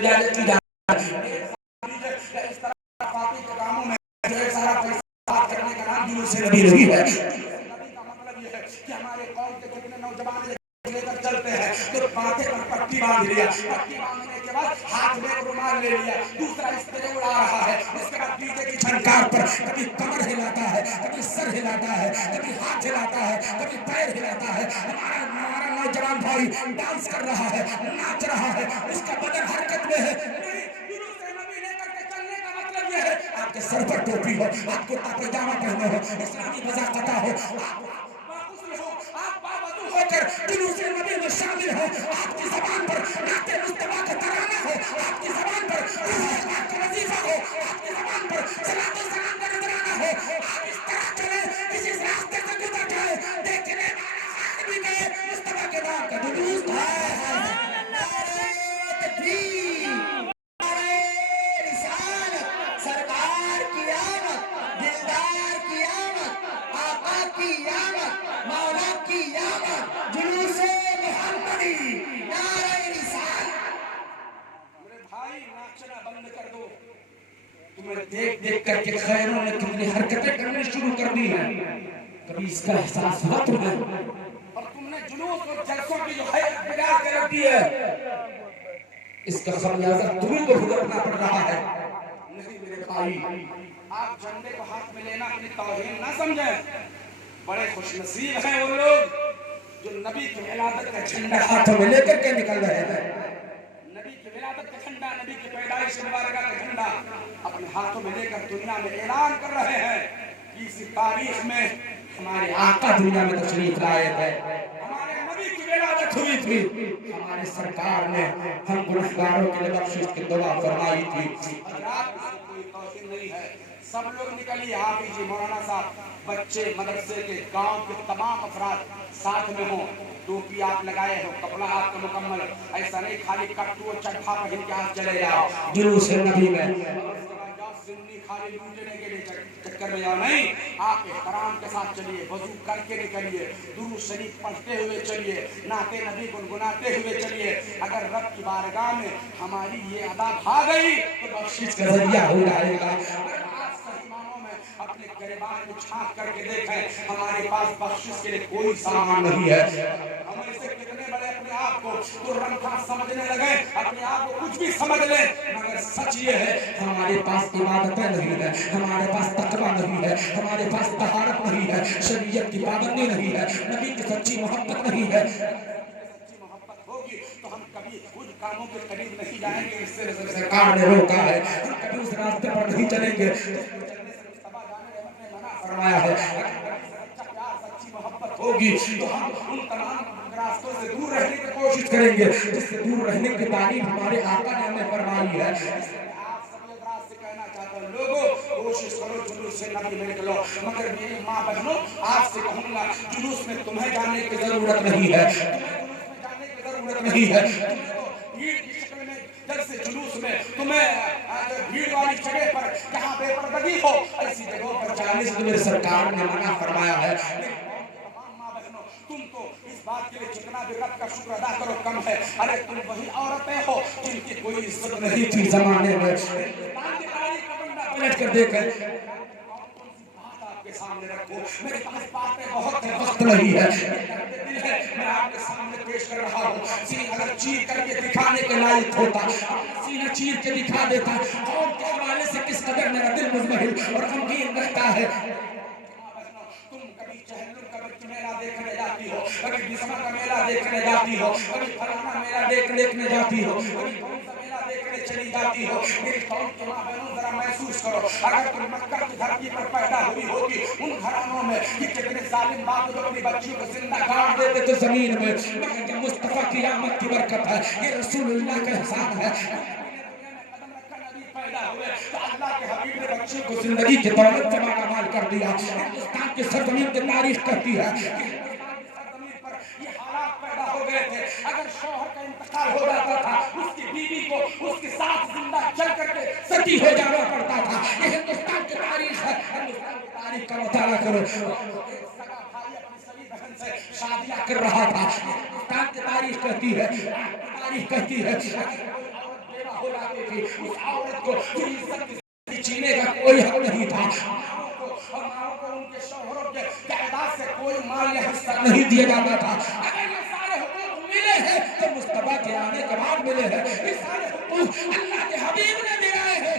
इजाजत की जाए। इस तरह फाकी के कामों में ढेर सारा पैसा बात करने का नाम जुलूस नबी नहीं है। नबी का मतलब ये है कि हमारे कौम के कितने नौजवान लेकर चलते हैं तो माथे पर पट्टी बांध लिया, पट्टी बांधने के बाद हाथ में रुमाल ले लिया, दूसरा इस तरह उड़ा रहा है, उसके बाद डीजे की झनकार पर कभी कमर हिलाता है, कभी सर हिलाता है, कभी हाथ हिलाता है, कभी पैर हिलाता है। हमारा नौजवान भाई डांस कर रहा है, नाच रहा है, उसका बदन हरकत में है। आपके सर पर टोपी हो, आप कुर्ता पैजामा पहने हो, इस्लामी मज़ाक़ता हो, आप बावजूद होकर जुलूस नबी में शामिल हो, आपकी ज़बान पर नाते मुस्तफा का तराना हो, आपकी ज़बान पर रहमान का वजीफा हो, आपकी ज़बान पर सलातो सलाम का नजराना हो, आप इस तरह चले, इसी रास्ते से गुजर जाए, देखने वाला आदमी में मुस्तफा के नाम का जुलूस है। तुम्हें देख देख करके खैरों ने तुमने हरकतें करनी शुरू कर दी हैं, कभी इसका एहसास हुआ तुम्हें? और तुमने जुलूस और जलसों की जो है बिगाड़ कर रख दी है, इसका खमियाजा तुम्हें को भुगतना पड़ रहा है। नहीं मेरे भाई, आप झंडे को हाथ में लेना अपनी तौहीन ना समझें। बड़े खुशनसीब हैं वो लोग जो नबी की विलादत का झंडा हाथों में लेकर के निकल रहे हैं। नबी की विलादत का झंडा, नबी की पैदाइश मुबारका का झंडा अपने हाथों में लेकर दुनिया में ऐलान कर रहे हैं कि इस तारीख में हमारे आका दुनिया में तशरीफ लाए थे, हमारे नबी की विलादत हुई थी, हमारे सरकार ने हम गुनहगारों के लिए बख्शिश की दुआ फरमाई थी। अगर आपको कोई तौहीन नहीं है, सब लोग निकलिए, हाफिज जी, मौलाना साहब, बच्चे, मदरसे के, गांव के तमाम अफराद साथ में हो, टोपी आप लगाए हो, कपड़ा आपका मुकम्मल, ऐसा नहीं खाली कट्टू और चड्ढा पहन के आप चले जाओ जुलूस नबी में, खाली लूटने के लिए चक्कर में जाओ नहीं। आप एहतराम के साथ चलिए, वजू करके निकलिए, दुरूद शरीफ पढ़ते हुए चलिए, नाते नबी गुनगुनाते हुए चलिए। अगर रब की बारगाह में हमारी ये अदा भा गई तो बख्शिश का जरिया हो जाएगा। अपने गिरबान को छाप करके देखें, हमारे पास बख्शिश के लिए कोई सामान नहीं है। हम ऐसे कितने बड़े अपने आप को तो रंखा समझने लगे, अपने आप को कुछ भी समझ ले, मगर सच ये है हमारे पास इबादतें नहीं है, हमारे पास तकवा नहीं है, हमारे पास तहारत नहीं है, शरीयत की पाबंदी नहीं है, नबी की सच्ची मोहब्बत नहीं है। सच्ची मोहब्बत होगी तो हम कभी उन कामों के करीब नहीं जाएंगे, इससे सरकार ने रोका है, हम कभी उस रास्ते पर नहीं चलेंगे फरमाया है। सच्ची मोहब्बत होगी तो हम उन तमाम रास्तों से दूर रहने की कोशिश करेंगे जिससे दूर रहने की तारीफ हमारे आका ने हमें फरमाई है। आप सभी रात से कहना चाहता हूं, लोगों कोशिश करो जुलूस से नबी में निकलो, मगर मेरी माँ बहनों आपसे कहूंगा जुलूस में तुम्हें जाने की जरूरत नहीं है, जुलूस में जाने की जरूरत नहीं है। भीड़ की शक्ल में जलसे जुलूस में तुम्हें भीड़ वाली जगह पर जहाँ बेपर्दगी हो ऐसी जगहों पर जाने से मेरी सरकार ने मना फरमाया है। तुम तो इस बात के लिए जितना भी रब का शुक्र अदा करो कम है। अरे तुम वही औरतें हो जिनकी कोई इज्जत नहीं थी जमाने में, पलट कर देखे आपके सामने रखो। मेरे पास बातें बहुत है, वक्त नहीं है, मैं आपके सामने पेश कर रहा हूँ। सीना अगर चीर करके दिखाने के लायक होता, सीना चीर के दिखा देता कौन के वाले से किस कदर मेरा दिल मुज़महिल और गमगीन रहता है। तुम कभी चहलुम का मेला देखने जाती हो, कभी बिस्मा का मेला देखने जाती हो, कभी फलाना मेला देखने जाती हो, कभी कौन सा मेला देखने चली जाती हो। मेरी कौम के माँ बहनों जरा महसूस करो, अगर तुम मक्का की धरती पर पैदा हुई होगी उन घरानों में कि कितने जालिम बाप जो अपनी बच्चियों को जिंदा गाड़ देते थे जमीन में, मगर ये मुस्तफा की आमद की बरकत है, ये रसूलुल्लाह का एहसान है। पैदा हुए तो अल्लाह के हबीब ने बच्चों को जिंदगी की दौलत से मालामाल कर दिया। हिंदुस्तान की सरजमीन की तारीख कहती है कि हिंदुस्तान की सरजमीन पर ये हालात पैदा हो गए थे, अगर शौहर का इंतकाल हो जाता था उसकी बीवी को उसके साथ जिंदा चल करके सती हो जाना पड़ता था। ये हिंदुस्तान की तारीख है, हिंदुस्तान की तारीख का मुताला करो। एक सगा भाई अपनी सगी बहन से शादियां कर रहा था, हिंदुस्तान की तारीख कहती है, तारीख कहती है پیدا ہو جاتی تھی اس عورت کو عزت کی زندگی جینے کا کوئی حق نہیں تھا. ماؤں کو ان کے شوہروں کے جائیداد سے کوئی مال یا حصہ نہیں دیا جاتا تھا. اگر یہ سارے حقوق ملے ہیں تو مصطفیٰ کے آنے کے بعد ملے ہیں. یہ سارے حقوق اللہ کے حبیب نے دلائے ہیں.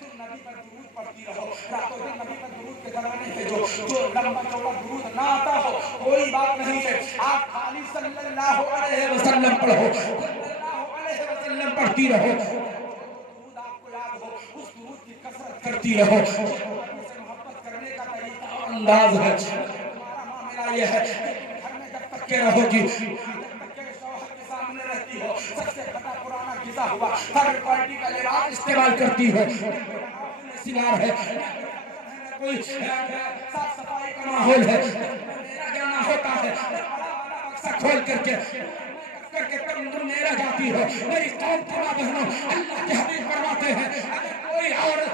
تم نبی پر درود پڑھتی رہو, راتوں دن نبی پر درود کے زمانے سے جو لمبا چوڑا درود نہ آتا ہو کوئی بات نہیں ہے, آپ خالی صلی اللہ علیہ وسلم پڑھو, صلی اللہ علیہ وسلم پڑھتی رہو. درود آپ کو یاد ہو, اس درود کی کثرت کرتی رہو. نبی سے محبت کرنے کا طریقہ اور انداز ہے. ہمارا معاملہ یہ ہے کہ گھر میں جب تک کے رہو گی, رہتی ہو, سب سے بڑا پرانا غذا ہوا تھرڈ کوالٹی کا لباس استعمال کرتی ہو, سنگار ہے, کوئی صاف صفائی کا ماحول ہے, میرا جانا ہوتا ہے بکسا کھول کر کے تم میرا جاتی ہو. میری قوم کی ماں بہنوں, اللہ کے حبیب فرماتے ہیں اگر کوئی عورت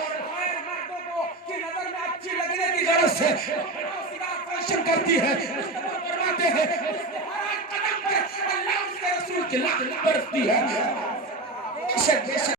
مردوں کو کی نظر میں اچھی لگنے کی غرض سے سنگار فیشن کرتی ہے, فرماتے ہیں اس کے ہر قدم پر اللہ اس کے رسول کی لعنت برستی ہے.